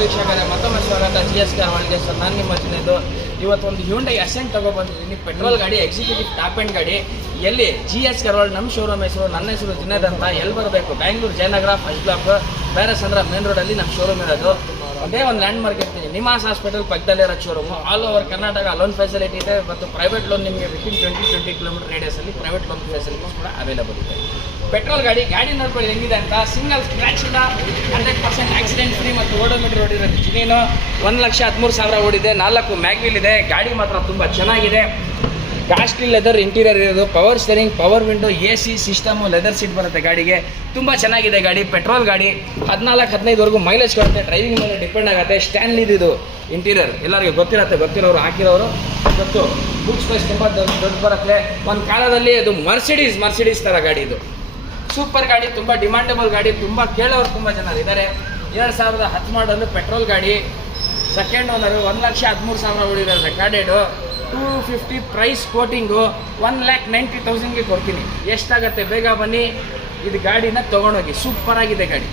ವೀಕ್ಷಕರೇ, ಮತ್ತೊಮ್ಮೆ ಸ್ವಾಗತ GS ಕಾರ್ ವರ್ಲ್ಡ್ಗೆ. ಸರ್ ನಾನು ನಿಮ್ಮ ಚಿನ್ನದು. ಇವತ್ತೊಂದು ಹ್ಯುಂಡೈ ಅಸೆಂಟ್ ತಗೊಬಂದಿದ್ದೀನಿ. ಪೆಟ್ರೋಲ್ ಗಾಡಿ, ಎಕ್ಸಿಕ್ಯೂಟಿವ್ ಟಾಪ್ ಎಂಡ್ ಗಾಡಿ. ಎಲ್ಲಿ GS ಕಾರ್ ವರ್ಲ್ಡ್, ನಮ್ಮ ಶೋರೂಮ್ ಹೆಸರು, ನನ್ನ ಹೆಸರು ಜಿನೇದ್ ಅಂತ. ಎಲ್ಲಿ ಬರಬೇಕು? Bangalore Jayanagar first block, Byrasandra main ರೋಡಲ್ಲಿ ನಮ್ಮ ಶೋರೂಮ್ ಇರೋದು. ಅದೇ ಒಂದು ಲ್ಯಾಂಡ್ ಮಾರ್ಕ್ ಇರ್ತೀನಿ, ನಿಮಾಸ್ ಹಾಸ್ಪಿಟಲ್ ಪಕ್ಕದಲ್ಲಿರೋ showroom. All over Karnataka loan facility ಇದೆ ಮತ್ತು ಪ್ರೈವೇಟ್ ಲೋನ್ ನಿಮಗೆ ವಿತಿನ್ 20 ಕಿಲೋಮೀಟರ್ ರೇಡಿಯಸಲ್ಲಿ ಪ್ರೈವೇಟ್ ಲೋನ್ ಫೆಸಿಲಿಟೀಸ್ ಕೂಡ ಅವೈಲೇಬಲ್ ಇದೆ. ಪೆಟ್ರೋಲ್ ಗಾಡಿ ನೋಡ್ಕೊಳ್ಳಿ ಹೆಂಗಿದೆ ಅಂತ. ಸಿಂಗಲ್ ಸ್ಕ್ರ್ಯಾಚ್ ಇಲ್ಲ, 100% ಆಕ್ಸಿಡೆಂಟ್ ಫ್ರೀ ಮತ್ತು ಓಡೋಮೀಟರ್ ಓಡಿರೋದು. ಜಿನೇನು 1,13,000 ಓಡಿದೆ. 4 ಮ್ಯಾಗ್ವಿಲ್ ಇದೆ. ಗಾಡಿ ಮಾತ್ರ ತುಂಬ ಚೆನ್ನಾಗಿದೆ. ಕಾಸ್ಟ್ಲಿ ಲೆದರ್ ಇಂಟೀರಿಯರ್ ಇರೋದು, power steering, power window, AC system, leather seat ಬರುತ್ತೆ ಗಾಡಿಗೆ. ತುಂಬ ಚೆನ್ನಾಗಿದೆ ಗಾಡಿ. ಪೆಟ್ರೋಲ್ ಗಾಡಿ 14-15ವರೆಗೂ ಮೈಲೇಜ್ ಕೊಡುತ್ತೆ. ಡ್ರೈವಿಂಗ್ ಮೇಲೆ ಡಿಪೆಂಡ್ ಆಗುತ್ತೆ. ಸ್ಟ್ಯಾನ್ಲಿದು ಇಂಟೀರಿಯರ್ ಎಲ್ಲರಿಗೂ ಗೊತ್ತಿರೋರು ಹಾಕಿರೋರು ಗೊತ್ತು. ಬುಕ್ ಸ್ಪೇಸ್ ತುಂಬ ದೊಡ್ಡ ಬರುತ್ತೆ. ಒಂದು ಕಾಲದಲ್ಲಿ ಅದು ಮರ್ಸಿಡೀಸ್ ಥರ ಗಾಡಿ ಇದು. ಸೂಪರ್ ಗಾಡಿ, ತುಂಬ ಡಿಮಾಂಡಬಲ್ ಗಾಡಿ. ತುಂಬ ಕೇಳೋರು ತುಂಬ ಜನ ಇದ್ದಾರೆ. 2010 ಮಾಡಲು ಪೆಟ್ರೋಲ್ ಗಾಡಿ, ಸೆಕೆಂಡ್ ಓನರು, 1,13,000 ಓಡಿರೋದು. ರೆಕಾರ್ಡೆಡು 250 ಪ್ರೈಸ್ ಕೋಟಿಂಗು, 1,90,000ಗೆ ಕೊಡ್ತೀನಿ. ಎಷ್ಟಾಗತ್ತೆ ಬೇಗ ಬನ್ನಿ, ಇದು ಗಾಡಿನ ತೊಗೊಂಡೋಗಿ. ಸೂಪರ್ ಆಗಿದೆ ಗಾಡಿ.